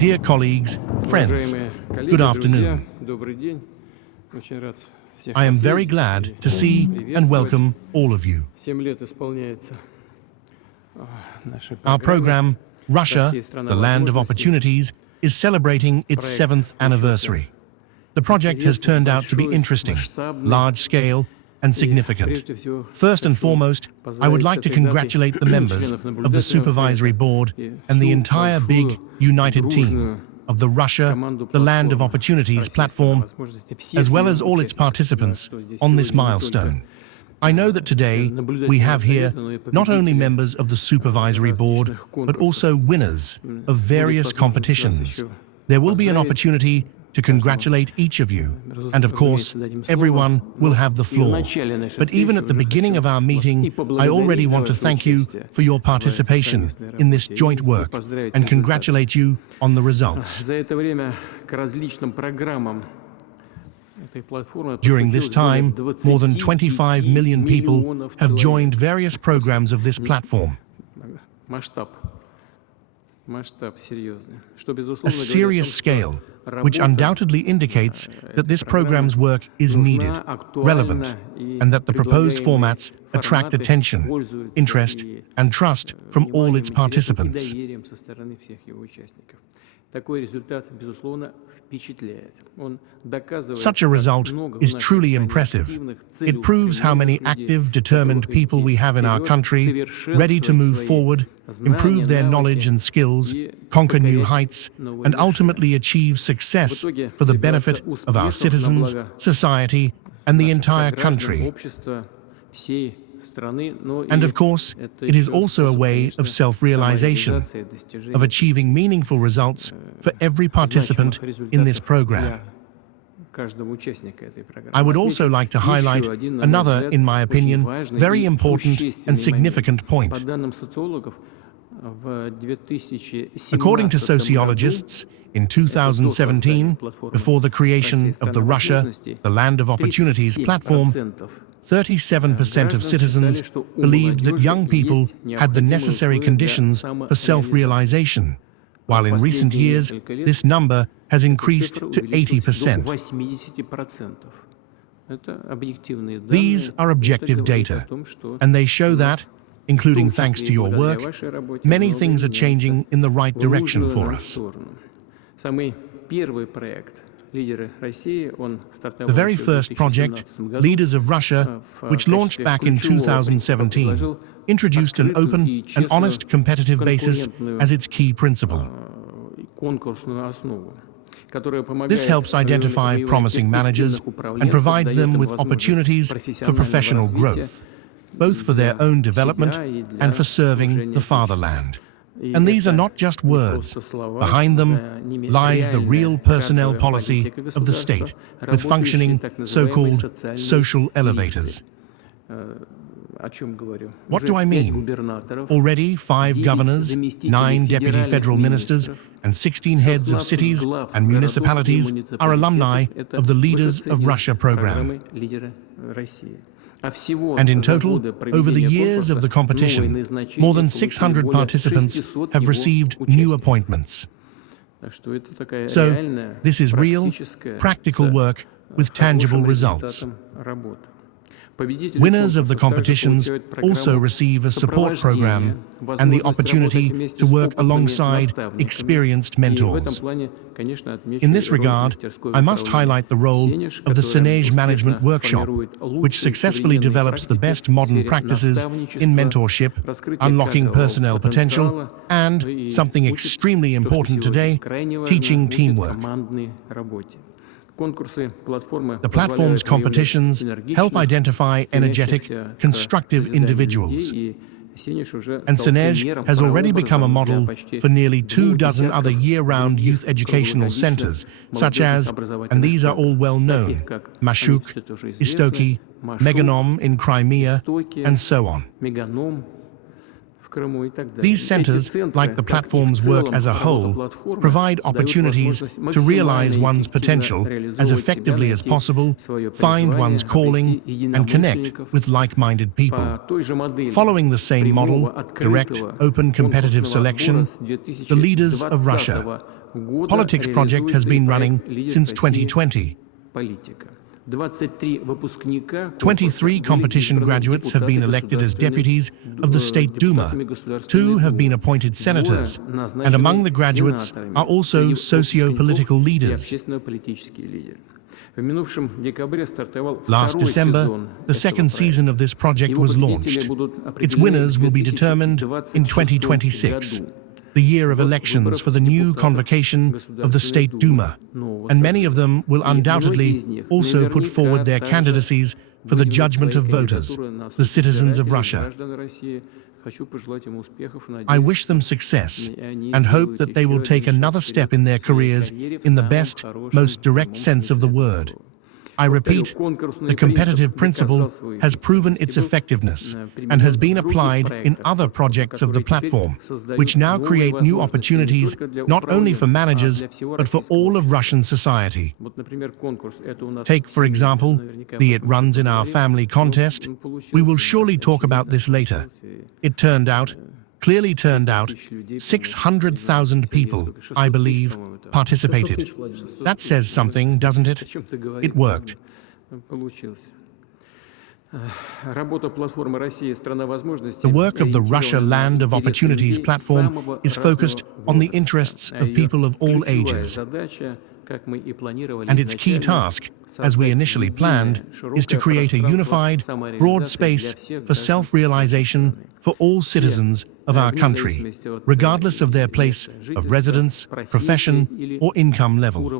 Dear colleagues, friends, good afternoon. I am very glad to see and welcome all of you. Our program, Russia, the Land of Opportunities, is celebrating its 7th anniversary. The project has turned out to be interesting, large-scale, and significant. First and foremost, I would like to congratulate the members of the Supervisory Board and the entire big, united team of the Russia, the Land of Opportunities platform, as well as all its participants on this milestone. I know that today we have here not only members of the Supervisory Board, but also winners of various competitions. There will be an opportunity to congratulate each of you, and of course, everyone will have the floor. But even at the beginning of our meeting, I already want to thank you for your participation in this joint work and congratulate you on the results. During this time, more than 25 million people have joined various programs of this platform. A serious scale, which undoubtedly indicates that this program's work is needed, relevant, and that the proposed formats attract attention, interest, and trust from all its participants. Such a result is truly impressive. It proves how many active, determined people we have in our country, ready to move forward, improve their knowledge and skills, conquer new heights, and ultimately achieve success for the benefit of our citizens, society, and the entire country. And of course, it is also a way of self-realization, of achieving meaningful results for every participant in this program. I would also like to highlight another, in my opinion, very important and significant point. According to sociologists, in 2017, before the creation of the Russia, the Land of Opportunities platform, 37% of citizens believed that young people had the necessary conditions for self-realization, while in recent years, this number has increased to 80%. These are objective data, and they show that, including thanks to your work, many things are changing in the right direction for us. The very first project, Leaders of Russia, which launched back in 2017, introduced an open and honest competitive basis as its key principle. This helps identify promising managers and provides them with opportunities for professional growth, both for their own development and for serving the fatherland. And these are not just words. Behind them lies the real personnel policy of the state, with functioning so-called social elevators. What do I mean? Already 5 governors, 9 deputy federal ministers, and 16 heads of cities and municipalities are alumni of the Leaders of Russia program. And in total, over the years of the competition, more than 600 participants have received new appointments. So, this is real, practical work with tangible results. Winners of the competitions also receive a support program and the opportunity to work alongside experienced mentors. In this regard, I must highlight the role of the Senege Management Workshop, which successfully develops the best modern practices in mentorship, unlocking personnel potential, and, something extremely important today, teaching teamwork. The platform's competitions help identify energetic, constructive individuals. And Senege has already become a model for nearly 24 other year-round youth educational centers, such as, and these are all well known, Mashuk, Istoki, Meganom in Crimea, and so on. These centers, like the platform's work as a whole, provide opportunities to realize one's potential as effectively as possible, find one's calling, and connect with like-minded people. Following the same model, direct, open competitive selection, the Leaders of Russia, Politics project has been running since 2020. 23 competition graduates have been elected as deputies of the State Duma. 2 have been appointed senators, and among the graduates are also socio-political leaders. Last December, the second season of this project was launched. Its winners will be determined in 2026, the year of elections for the new convocation of the State Duma, and many of them will undoubtedly also put forward their candidacies for the judgment of voters, the citizens of Russia. I wish them success and hope that they will take another step in their careers in the best, most direct sense of the word. I repeat, the competitive principle has proven its effectiveness and has been applied in other projects of the platform, which now create new opportunities not only for managers, but for all of Russian society. Take, for example, the It Runs in Our Family contest. We will surely talk about this later. It clearly turned out, 600,000 people, I believe, participated. That says something, doesn't it? It worked. The work of the Russia Land of Opportunities platform is focused on the interests of people of all ages. And its key task, as we initially planned, is to create a unified, broad space for self-realization for all citizens of our country, regardless of their place of residence, profession, or income level.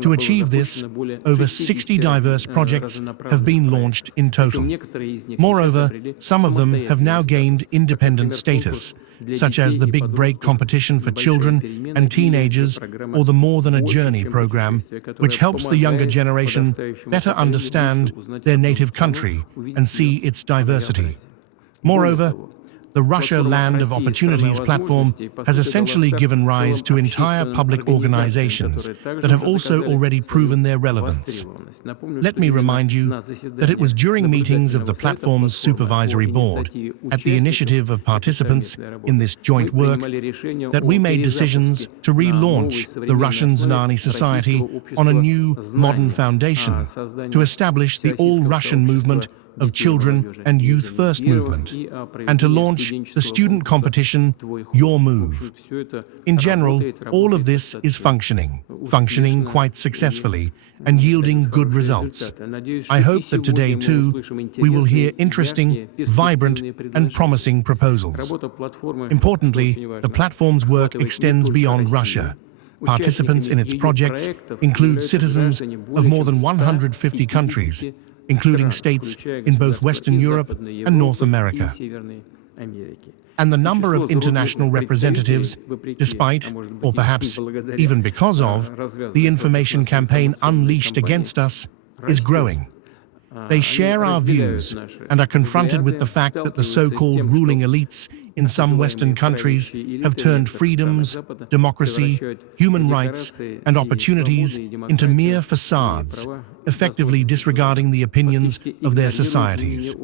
To achieve this, over 60 diverse projects have been launched in total. Moreover, some of them have now gained independent status, such as the Big Break competition for children and teenagers or the More Than a Journey program, which helps the younger generation better understand their native country and see its diversity. Moreover, the Russia Land of Opportunities platform has essentially given rise to entire public organizations that have also already proven their relevance. Let me remind you that it was during meetings of the platform's Supervisory Board, at the initiative of participants in this joint work, that we made decisions to relaunch the Russian Znani Society on a new, modern foundation to establish the all-Russian movement of Children and Youth First movement, and to launch the student competition, Your Move. In general, all of this is functioning quite successfully, and yielding good results. I hope that today, too, we will hear interesting, vibrant, and promising proposals. Importantly, the platform's work extends beyond Russia. Participants in its projects include citizens of more than 150 countries, including states in both Western Europe and North America. And the number of international representatives, despite, or perhaps even because of, the information campaign unleashed against us, is growing. They share our views and are confronted with the fact that the so-called ruling elites in some Western countries have turned freedoms, democracy, human rights, and opportunities into mere facades, effectively disregarding the opinions of their societies.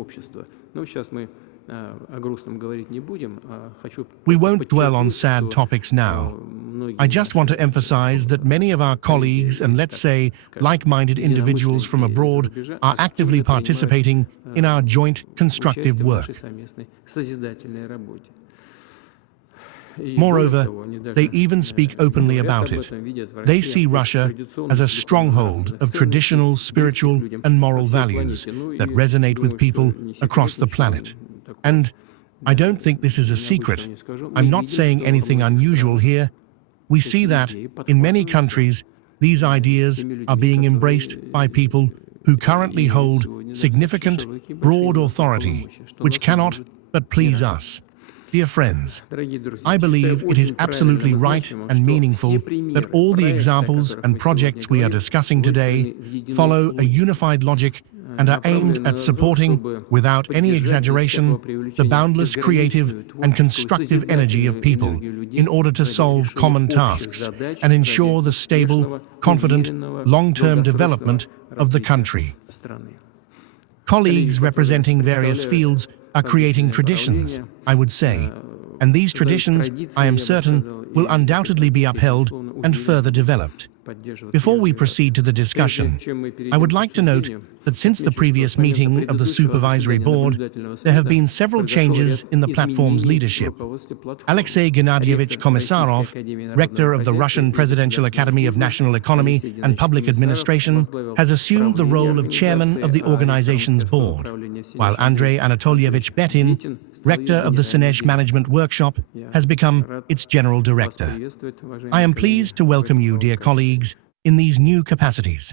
We won't dwell on sad topics now. I just want to emphasize that many of our colleagues and, let's say, like-minded individuals from abroad are actively participating in our joint constructive work. Moreover, they even speak openly about it. They see Russia as a stronghold of traditional, spiritual, and moral values that resonate with people across the planet. And I don't think this is a secret. I'm not saying anything unusual here. We see that, in many countries, these ideas are being embraced by people who currently hold significant, broad authority, which cannot but please us. Dear friends, I believe it is absolutely right and meaningful that all the examples and projects we are discussing today follow a unified logic and are aimed at supporting, without any exaggeration, the boundless creative and constructive energy of people in order to solve common tasks and ensure the stable, confident, long-term development of the country. Colleagues representing various fields are creating traditions, I would say. and these traditions, I am certain, will undoubtedly be upheld and further developed. Before we proceed to the discussion, I would like to note that since the previous meeting of the Supervisory Board, there have been several changes in the platform's leadership. Alexei Gennadievich Komissarov, rector of the Russian Presidential Academy of National Economy and Public Administration, has assumed the role of chairman of the organization's board, while Andrei Anatolievich Betin, rector of the Sinesh Management Workshop, has become its general director. I am pleased to welcome you, dear colleagues, in these new capacities.